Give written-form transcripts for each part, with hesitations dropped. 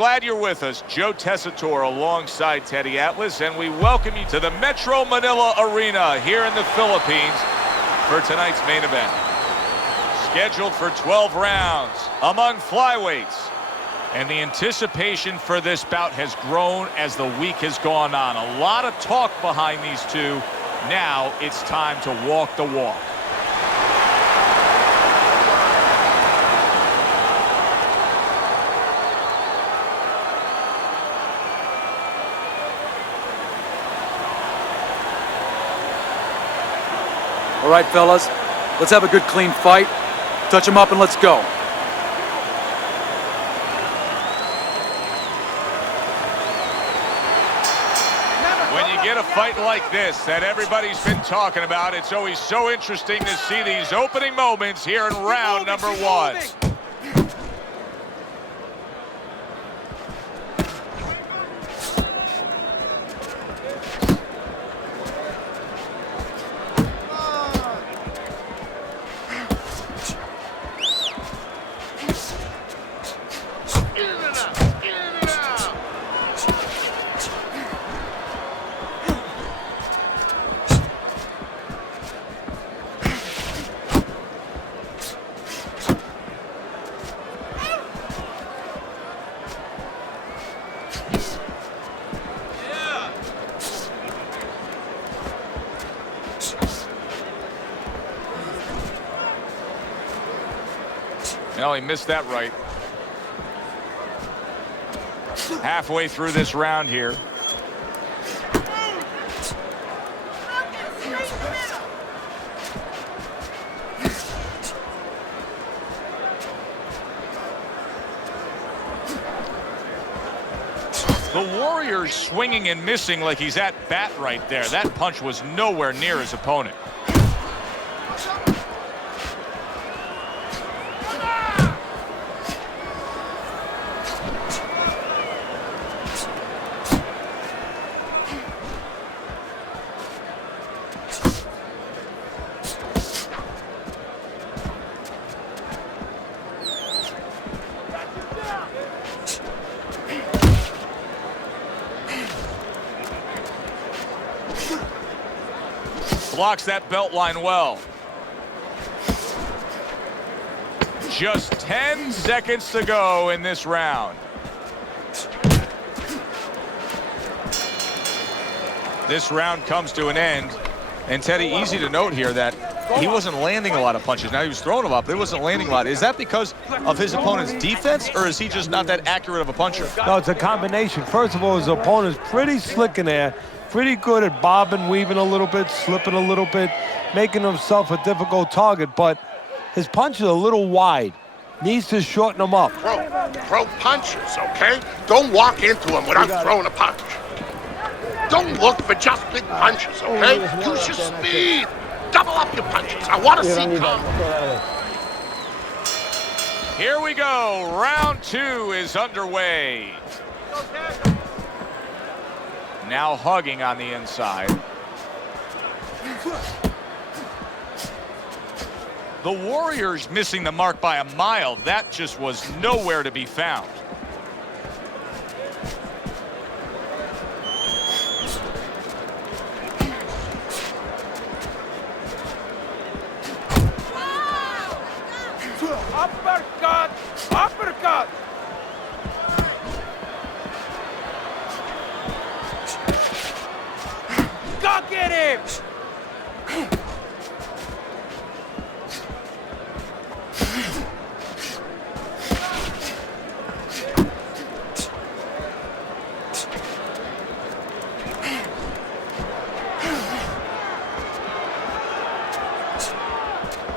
glad you're with us. Joe Tessitore alongside Teddy Atlas, and we welcome you to the Metro Manila Arena here in the Philippines for tonight's main event. Scheduled for 12 rounds among flyweights. And the anticipation for this bout has grown as the week has gone on. A lot of talk behind these two. Now it's time to walk the walk. All right, fellas, let's have a good, clean fight. Touch them up and let's go. When you get a fight like this that everybody's been talking about, it's always so interesting to see these opening moments here in round number one. No, he missed that right. Halfway through this round here. The Warrior's swinging and missing like he's at bat right there. That punch was nowhere near his opponent. Blocks that belt line well. Just 10 seconds to go in this round. This round comes to an end. And Teddy, easy to note here that he wasn't landing a lot of punches. Now he was throwing them up, but he wasn't landing a lot. Is that because of his opponent's defense, or is he just not that accurate of a puncher? No, it's a combination. First of all, his opponent's pretty slick in there. Pretty good at bobbing, weaving a little bit, slipping a little bit, making himself a difficult target, but his punch is a little wide. Needs to shorten them up. Throw punches, okay? Don't walk into him without throwing a punch. Don't look for just big punches, okay? Use your speed. Double up your punches. I want to see combo. Here we go. Round two is underway. Now hugging on the inside. The Warriors missing the mark by a mile. That just was nowhere to be found. Uppercut! Uppercut! Go get him!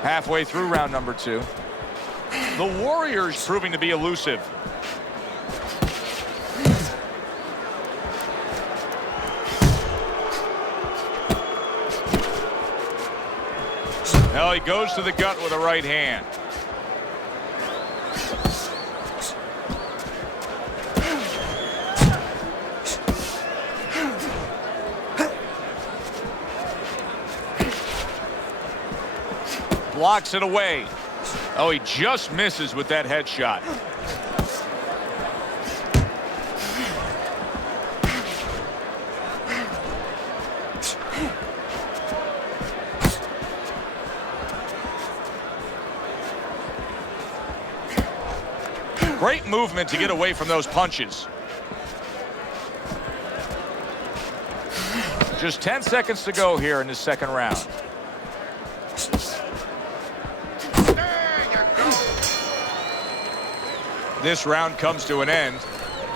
Halfway through round number two. The Warriors proving to be elusive. Now he goes to the gut with a right hand. Blocks it away. Oh, he just misses with that headshot. Great movement to get away from those punches. Just 10 seconds to go here in the second round. This round comes to an end.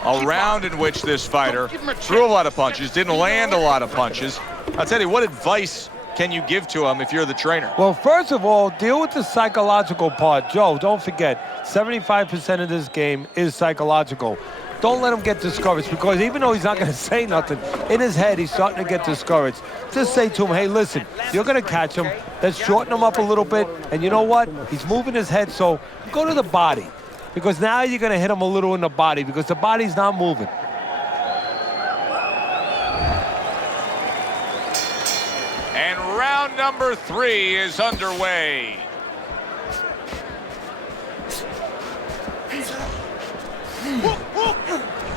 A round in which this fighter threw a lot of punches, didn't land a lot of punches. I'll tell you, what advice can you give to him if you're the trainer? Well, first of all, deal with the psychological part. Joe, don't forget, 75% of this game is psychological. Don't let him get discouraged, because even though he's not going to say nothing, in his head he's starting to get discouraged. Just say to him, hey, listen, you're going to catch him. Let's shorten him up a little bit. And you know what? He's moving his head, so go to the body. Because now you're going to hit him a little in the body, because the body's not moving. And round number 3 is underway.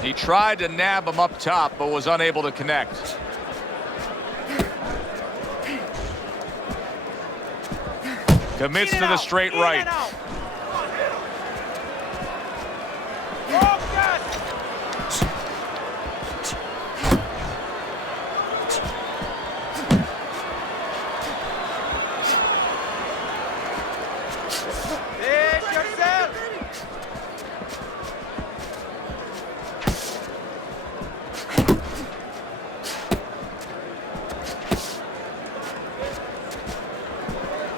He tried to nab him up top, but was unable to connect. Commits to the straight right.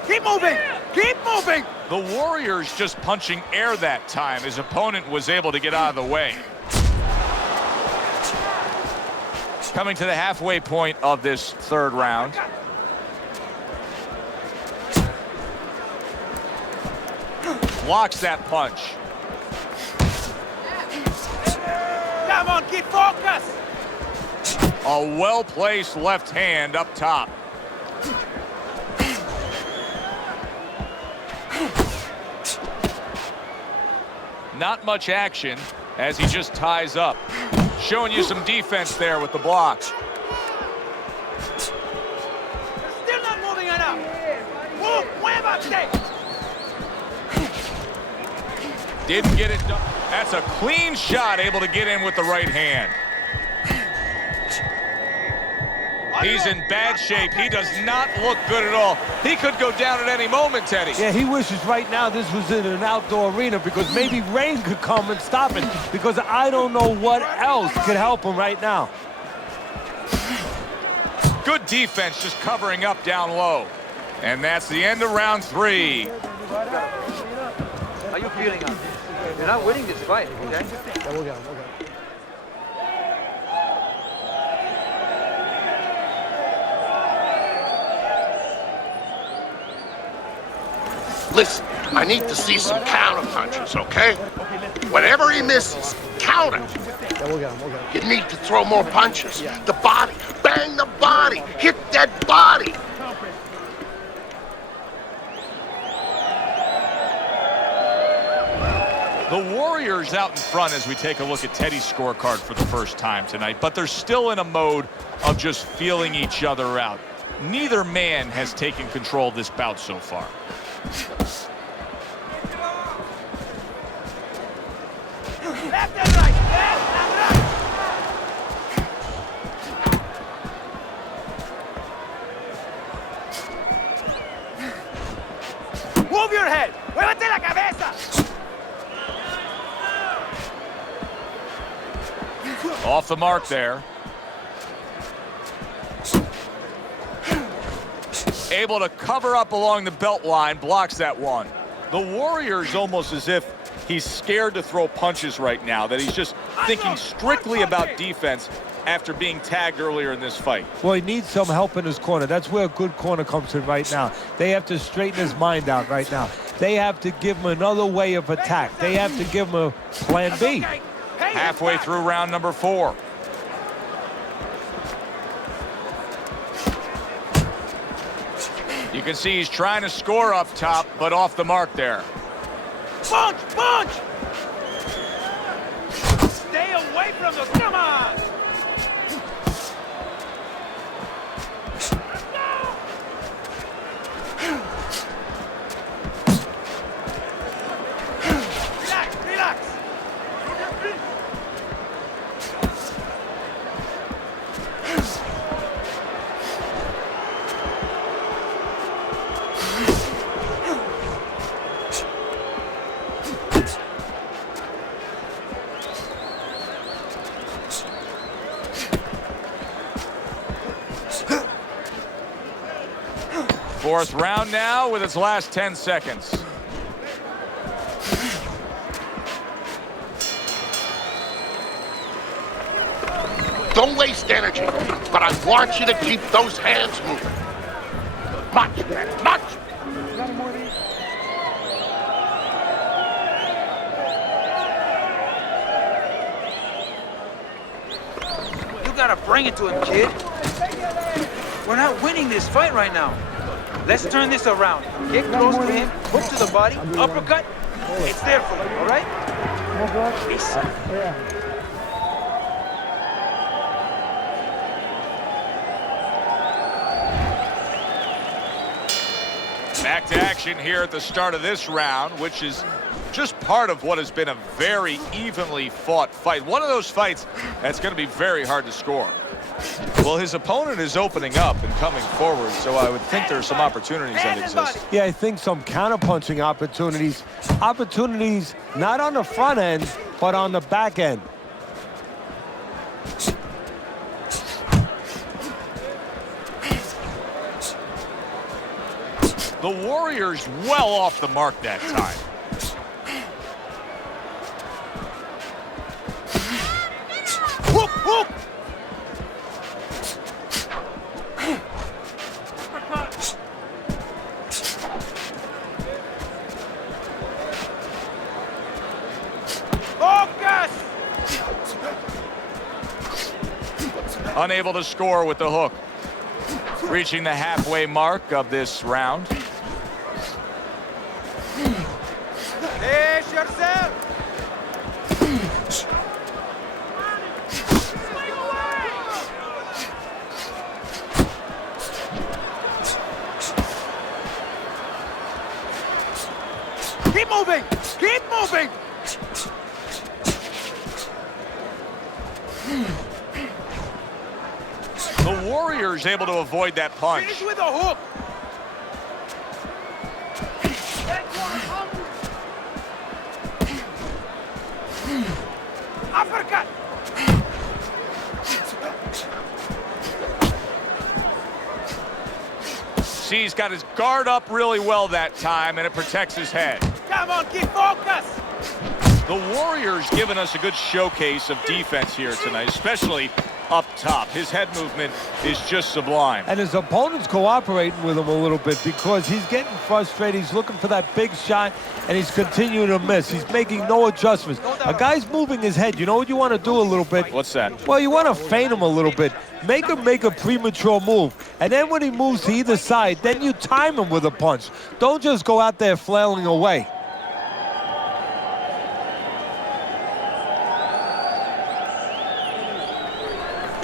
Keep moving! Keep moving! The Warriors just punching air that time. His opponent was able to get out of the way. Coming to the halfway point of this third round. Blocks that punch. Come on, keep focus! A well-placed left hand up top. Not much action as he just ties up. Showing you some defense there with the block. Still not moving enough! Move! Muévate! Didn't get it done. That's a clean shot, able to get in with the right hand. He's in bad shape. He does not look good at all. He could go down at any moment, Teddy. Yeah, he wishes right now this was in an outdoor arena, because maybe rain could come and stop it, because I don't know what else could help him right now. Good defense, just covering up down low. And that's the end of round 3. How you feeling? You're not winning this fight, okay? Yeah, we'll get him. Listen, I need to see some counter punches, okay? Whenever he misses, counter. Yeah, we'll get him. You need to throw more punches. The body, bang the body, hit that body. The Warriors out in front as we take a look at Teddy's scorecard for the first time tonight, but they're still in a mode of just feeling each other out. Neither man has taken control of this bout so far. Left and right! Left and right! Move your head! ¡Muévete la cabeza! Off the mark there. Able to cover up along the belt line, blocks that one. The Warrior's almost as if he's scared to throw punches right now, that he's just thinking strictly about defense after being tagged earlier in this fight. Well, he needs some help in his corner. That's where a good corner comes in right now. They have to straighten his mind out right now. They have to give him another way of attack. They have to give him a plan B. Halfway through round number 4. You can see he's trying to score up top, but off the mark there. Punch! Punch! Stay away from the... Come on! Relax, relax! Fourth round now with its last 10 seconds. Don't waste energy, but I want you to keep those hands moving. Much better, much. You gotta bring it to him, kid. We're not winning this fight right now. Let's turn this around. Get close to him, hook to the body, uppercut. It's there for you, all right? Peace. Back to action here at the start of this round, which is just part of what has been a very evenly fought fight. One of those fights that's going to be very hard to score. Well, his opponent is opening up and coming forward, so I would think there are some opportunities that exist. Yeah, I think some counterpunching opportunities. Opportunities not on the front end, but on the back end. The Warriors well off the mark that time. Whoop, whoop. Focus! Unable to score with the hook. Reaching the halfway mark of this round. Finish yourself! Keep moving! Keep moving! The Warriors able to avoid that punch. Finish with a hook! Uppercut! See, he's got his guard up really well that time, and it protects his head. Come on, keep focus! The Warriors giving us a good showcase of defense here tonight, especially up top. His head movement is just sublime. And his opponent's cooperating with him a little bit because he's getting frustrated. He's looking for that big shot, and he's continuing to miss. He's making no adjustments. A guy's moving his head. You know what you want to do a little bit? What's that? Well, you want to feint him a little bit. Make him make a premature move. And then when he moves to either side, then you time him with a punch. Don't just go out there flailing away.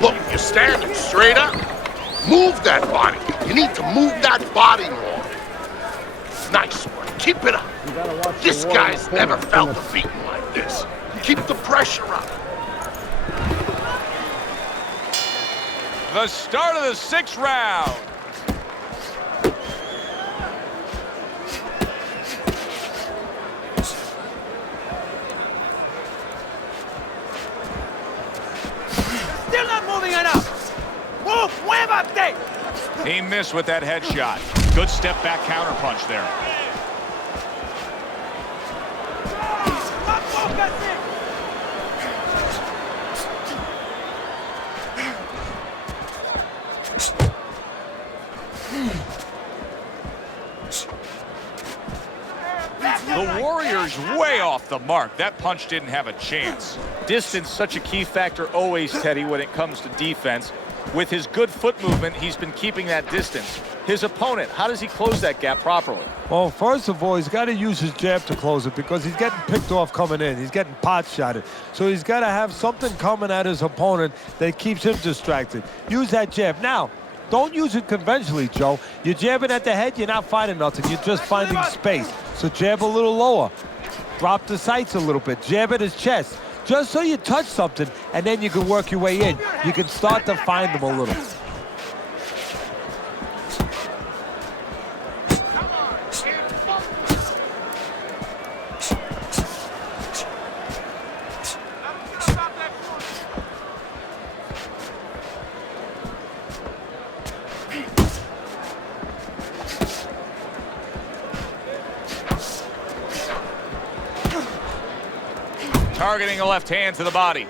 Look, you're standing straight up. Move that body. You need to move that body more. Nice one. Keep it up. This guy's never felt a beating like this. Keep the pressure up. The start of the 6th round. Still not moving enough! Move! Muévate! He missed with that headshot. Good step back counter punch there. Stop focusing! The Warriors way off the mark. That punch didn't have a chance. Distance, such a key factor always, Teddy, when it comes to defense. With his good foot movement, he's been keeping that distance. His opponent, how does he close that gap properly? Well, first of all, he's got to use his jab to close it because he's getting picked off coming in. He's getting pot-shotted. So he's got to have something coming at his opponent that keeps him distracted. Use that jab. Now, don't use it conventionally, Joe. You're jabbing at the head, you're not finding nothing. You're just finding space. So jab a little lower. Drop the sights a little bit. Jab at his chest. Just so you touch something, and then you can work your way in. You can start to find them a little. Targeting a left hand to the body.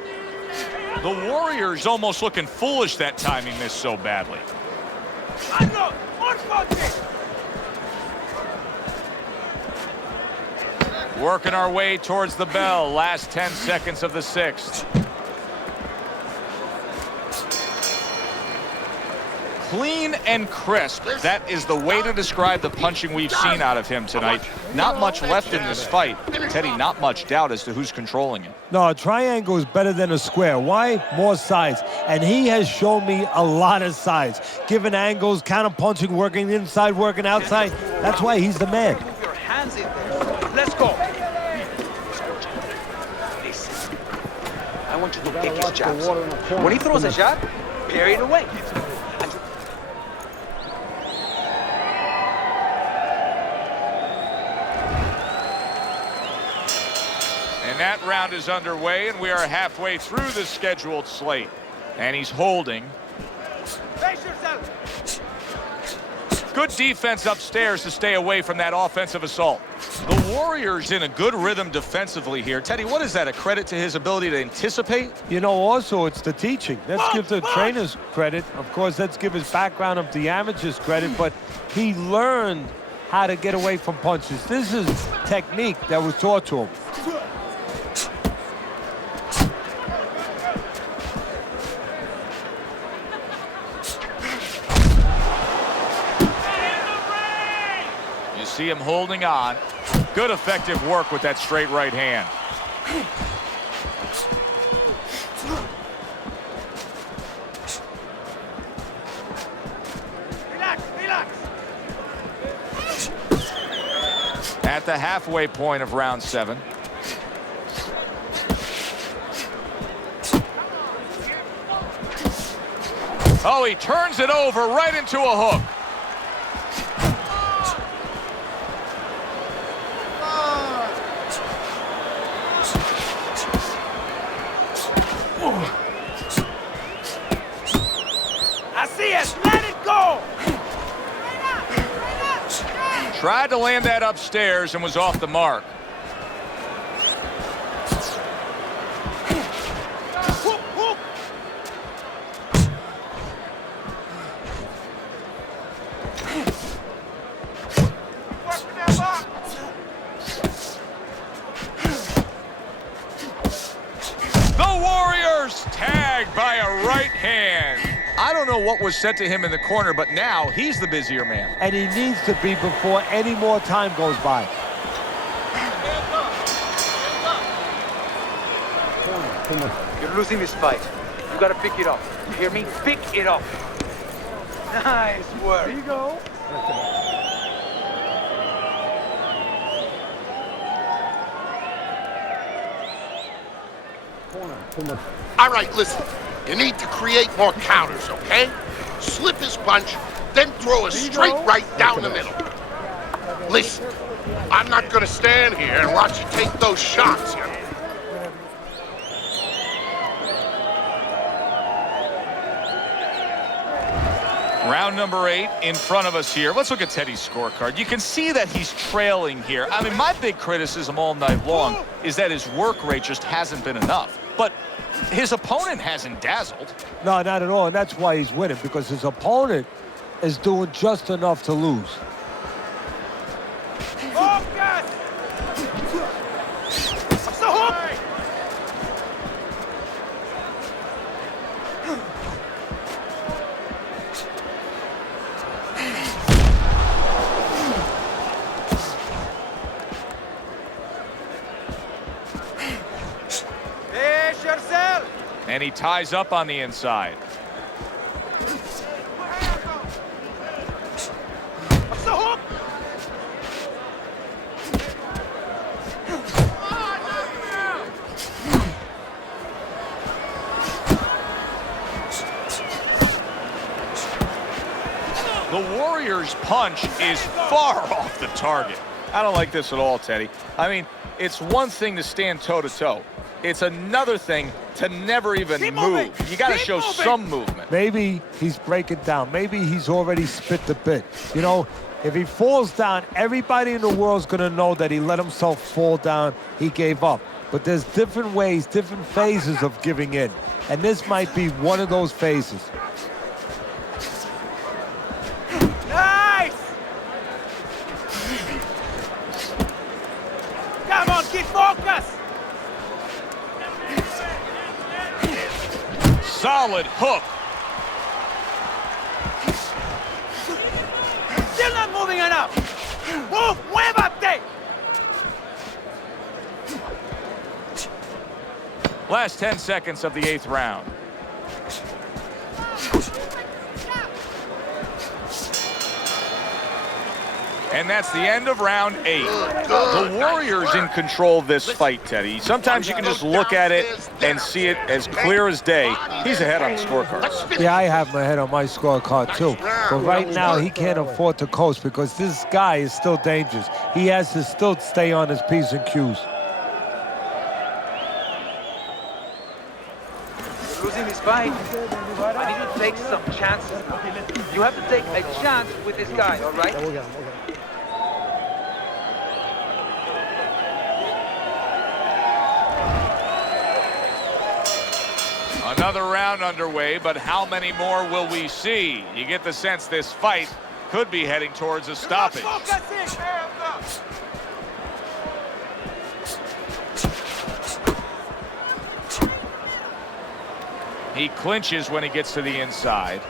The Warriors almost looking foolish that time he missed so badly. Working our way towards the bell. Last 10 seconds of the sixth. Clean and crisp. That is the way to describe the punching we've seen out of him tonight. Not much left in this fight. Teddy, not much doubt as to who's controlling it. No, a triangle is better than a square. Why? More sides. And he has shown me a lot of sides. Given angles, counter punching, working inside, working outside. That's why he's the man. Move your hands in there. Let's go. Listen, I want you to pick his jabs. When he throws a jab, parry it away. And that round is underway, and we are halfway through the scheduled slate. And he's holding. Face yourself. Good defense upstairs to stay away from that offensive assault. The Warriors in a good rhythm defensively here. Teddy, what is that, a credit to his ability to anticipate? You know, also, it's the teaching. Let's give the trainers credit. Of course, let's give his background of the amateurs credit, but he learned how to get away from punches. This is technique that was taught to him. See him holding on. Good effective work with that straight right hand. Relax, relax. At the halfway point of round 7. Oh, he turns it over right into a hook. Tried to land that upstairs and was off the mark. The Warriors tagged by a right hand. I don't know what was said to him in the corner, but now he's the busier man. And he needs to be before any more time goes by. You're losing this fight. You gotta pick it up. You hear me? Pick it up. Nice work. There you go. All right, listen. You need to create more counters, okay? Slip his punch, then throw a straight right down the middle. Listen, I'm not gonna stand here and watch you take those shots, you know? Round number 8 in front of us here. Let's look at Teddy's scorecard. You can see that he's trailing here. I mean, my big criticism all night long is that his work rate just hasn't been enough. But his opponent hasn't dazzled. No, not at all, and that's why he's winning, because his opponent is doing just enough to lose. And he ties up on the inside. The Warriors' punch is far off the target. I don't like this at all, Teddy. I mean, it's one thing to stand toe-to-toe. It's another thing to never even move. You got to show some movement. Maybe he's breaking down. Maybe he's already spit the bit. You know, if he falls down, everybody in the world's going to know that he let himself fall down. He gave up. but there's different ways, different phases of giving in. And this might be one of those phases. Nice! Come on, kid, focus! Solid hook. Still not moving enough! Move! Muévate! Last 10 seconds of the 8th round. And that's the end of round 8. The Warrior's in control of this fight, Teddy. Sometimes you can just look at it and see it as clear as day. He's ahead on the scorecards. Yeah, I have my head on my scorecard too. But right now, he can't afford to coast because this guy is still dangerous. He has to still stay on his P's and Q's. Losing this fight, I need to take some chances now. You have to take a chance with this guy, all right? Yeah, we'll get him. Another round underway, but how many more will we see? You get the sense this fight could be heading towards a stoppage. He clinches when he gets to the inside.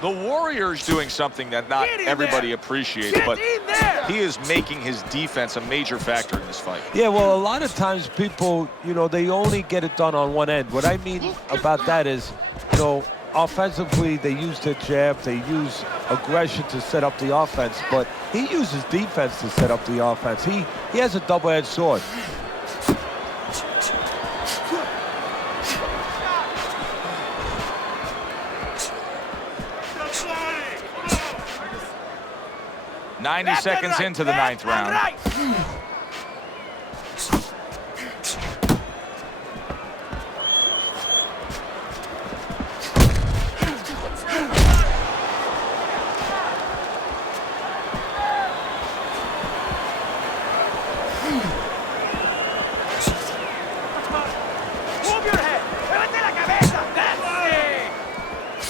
The Warrior's doing something that not everybody appreciates, but he is making his defense a major factor in this fight. Yeah, well, a lot of times people, they only get it done on one end. What I mean about that is, offensively, they use their jab, they use aggression to set up the offense, but he uses defense to set up the offense. He has a double-edged sword. Ninety seconds into the 9th round.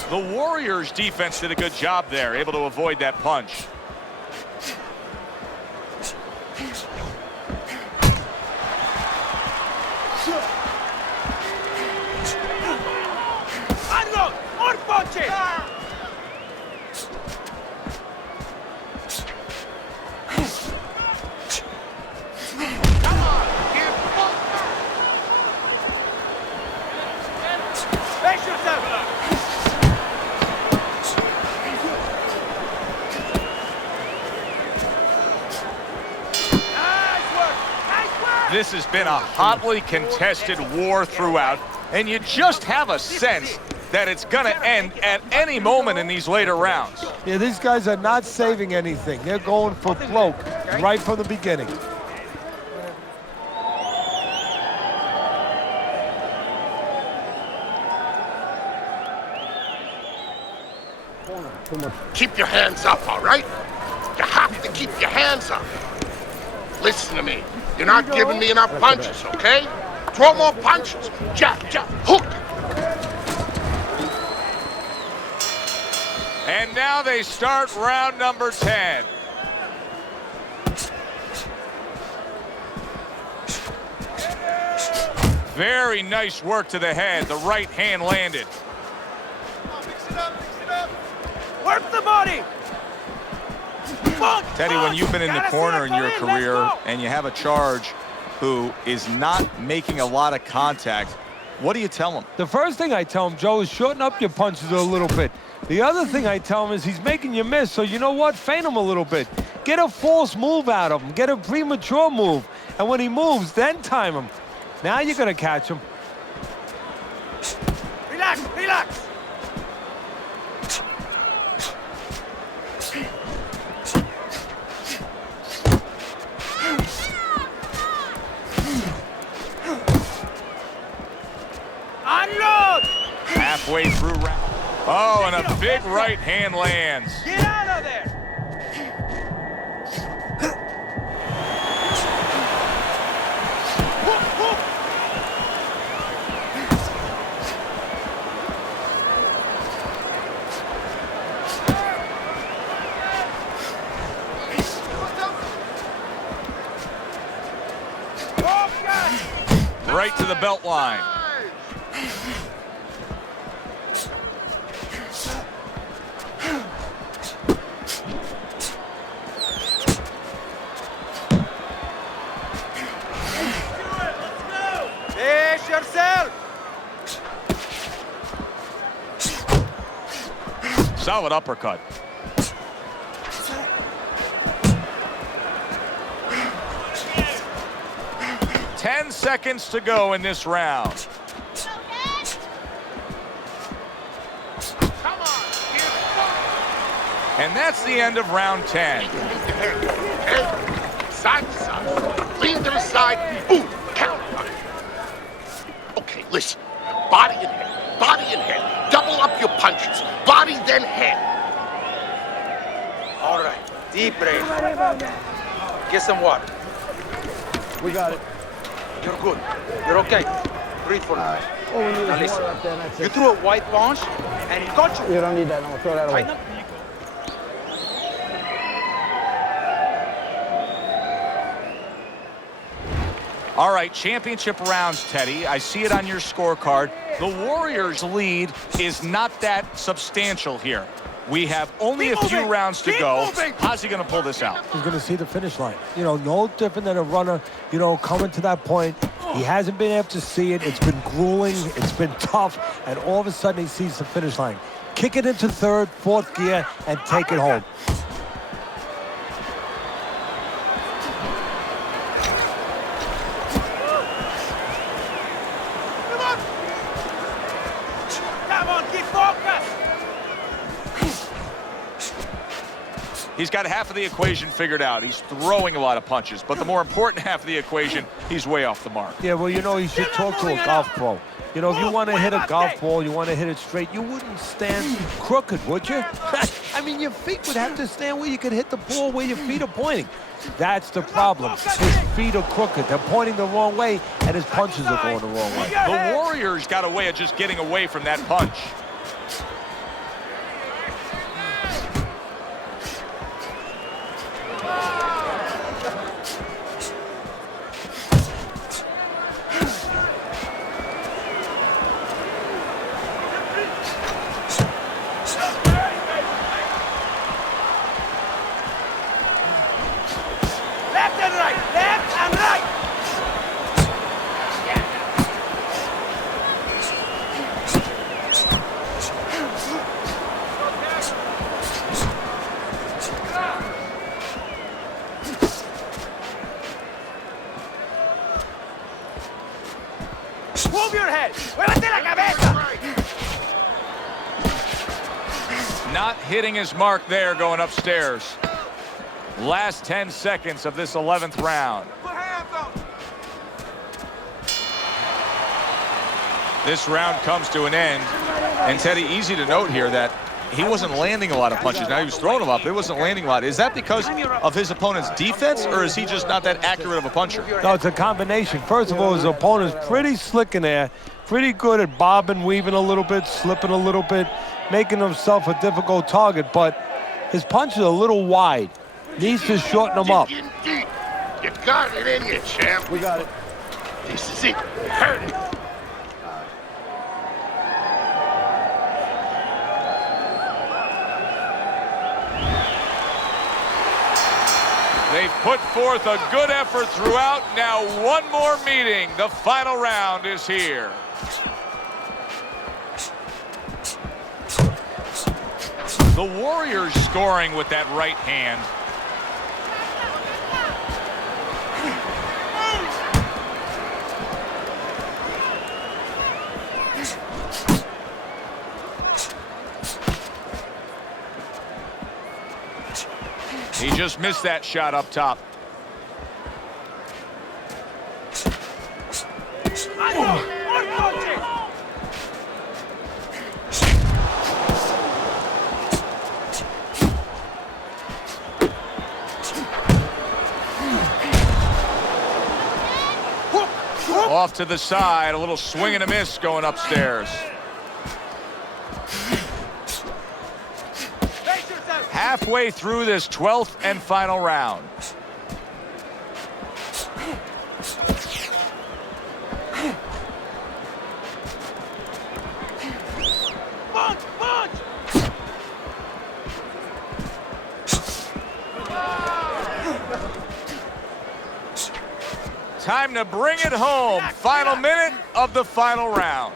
The Warriors' defense did a good job there, able to avoid that punch. This has been a hotly contested war throughout, and you just have a sense that it's going to end at any moment in these later rounds. Yeah, these guys are not saving anything. They're going for broke right from the beginning. Keep your hands up, all right? You have to keep your hands up. Listen to me. You're not giving me enough punches, okay? Throw more punches. Jab, jab, hook. And now they start round number 10. Very nice work to the head. The right hand landed. Work the body! Teddy, when you've been in the corner in your career and you have a charge who is not making a lot of contact, what do you tell him? The first thing I tell him, Joe, is shorten up your punches a little bit. The other thing I tell him is he's making you miss, so you know what? Feint him a little bit. Get a false move out of him. Get a premature move. And when he moves, then time him. Now you're going to catch him. Relax, relax! Unload! Halfway through round. Oh, and a big right hand lands. Get out of there! Right to the belt line. Fish yourself! Solid uppercut. Ten seconds to go in this round. Come on, kid. And that's the end of round 10. Okay? Side to side. Lean to the side. Boom. Counter. Okay, listen. Body and head. Body and head. Double up your punches. Body, then head. All right, deep breath. Get some water. We got it. You're good. You're okay. Breathe for me. All we need Now is listen. water up there, and that's You it. threw a white punch, and it got you. You don't need that. No, throw that away. Tighten up. All right, championship rounds, Teddy. I see it on your scorecard. The Warriors' lead is not that substantial here. We have only a few rounds to go. How's he going to pull this out? He's going to see the finish line. You know, no different than a runner, you know, coming to that point. He hasn't been able to see it. It's been grueling. It's been tough. And all of a sudden, he sees the finish line. Kick it into third, fourth gear, and take it home. Come on, keep focused. He's got half of the equation figured out. He's throwing a lot of punches, but the more important half of the equation, he's way off the mark. Yeah, well, you know, you should talk to a golf pro. You know, if you want to hit a golf ball, you want to hit it straight, you wouldn't stand crooked, would you? I mean, your feet would have to stand where you could hit the ball where your feet are pointing. That's the problem. His feet are crooked. They're pointing the wrong way, and his punches are going the wrong way. The Warriors got a way of just getting away from that punch. Left and right. Left and right. Move your head. Muévete la cabeza. Not hitting his mark there going upstairs. Last 10 seconds of this 11th round. Put hands up. This round comes to an end. And Teddy, easy to note here that he wasn't landing a lot of punches. Now he was throwing them up, but he wasn't landing a lot. Is that because of his opponent's defense, or is he just not that accurate of a puncher? No, it's a combination. First of all, his opponent's pretty slick in there, pretty good at bobbing, weaving a little bit, slipping a little bit, making himself a difficult target, but his punch is a little wide. Needs to shorten them up. Dig in deep. You got it in you, champ. We got it. This is it. Hurt it. They've put forth a good effort throughout. Now one more meeting. The final round is here. The Warriors scoring with that right hand. He just missed that shot up top. Off to the side, a little swing and a miss going upstairs. Halfway through this 12th and final round. time to bring it home. Final minute of the final round.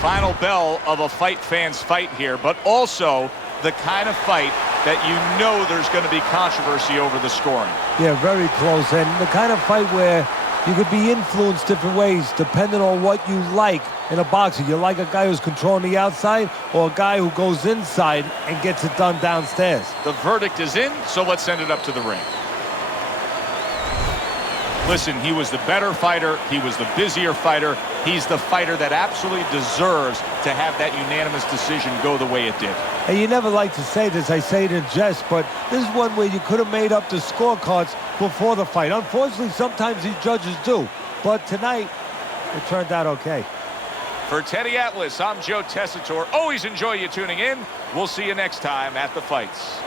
Final bell of a fight fan's fight here, but also the kind of fight that you know there's going to be controversy over the scoring. Yeah, very close, and the kind of fight where you could be influenced different ways depending on what you like in a boxer. You like a guy who's controlling the outside or a guy who goes inside and gets it done downstairs. The verdict is in, so let's send it up to the ring. Listen, he was the better fighter. He was the busier fighter. He's the fighter that absolutely deserves to have that unanimous decision go the way it did. And you never like to say this, I say it in jest, but this is one where you could have made up the scorecards before the fight. Unfortunately, sometimes these judges do, but tonight it turned out okay. For Teddy Atlas, I'm Joe Tessitore. Always enjoy you tuning in. We'll see you next time at the fights.